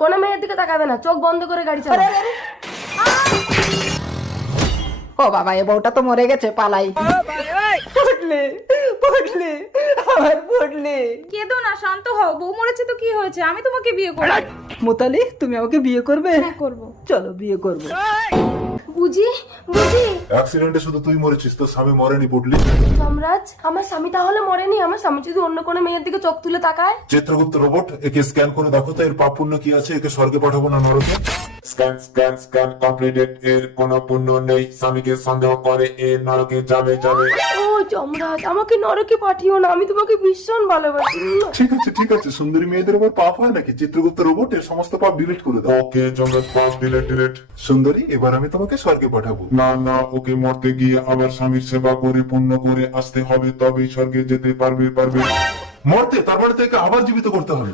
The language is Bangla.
কোনো মেয়ের দিকে তাকাবে না, চোখ বন্ধ করে গাড়ি চালাবে। ও বাবা, এ বউটা তো মরে গেছে, পালাই। পটলে পটলে আমার পটলে। কেঁদো না, শান্ত হও। বউ মরেছে তো কি হয়েছে, আমি তোমাকে বিয়ে করব। মোতালি, তুমি আমাকে বিয়ে করবে? হ্যাঁ করব। চলো বিয়ে করবো। বুঝি বুঝি অ্যাক্সিডেন্টে শুধু তুই মরেছিস, তোর স্বামী মরেনি পুটলি। যমরাজ, আমার স্বামী তাহলে মরেনি? আমার স্বামী যদি অন্য কোনো মেয়ের দিকে চোখ তুলে তাকায়? চিত্রগুপ্ত রোবট, একে স্ক্যান করে দেখো তো এর পাপ পুণ্য কি আছে, একে স্বর্গে পাঠাবো না নরকে। Scan scan scan completed. এর কোনো পুণ্য নেই, স্বামীকে সন্দেহ করে এ নরকে যাবে যাবে। ও যমরাজ, আমাকে নরকে পাঠিও না, আমি তোমাকে ভীষণ ভালোবাসি। ঠিক আছে, সুন্দরী মেয়েদের উপর পাপ হয় নাকি? চিত্রগুপ্ত রোবট, এর সমস্ত পাপ ডিলিট করে দাও। ওকে জমরাজ, পাপ ডিলেট ডিলেট। সুন্দরী, এবার আমি তোমাকে স্বর্গে পাঠাবো। না না, ওকে মরতে গিয়ে আবার স্বামীর সেবা করে পুণ্য করে আসতে হবে, তবেই স্বর্গে যেতে পারবে। মরতে, তার মানে থেকে আবার জীবিত করতে হবে।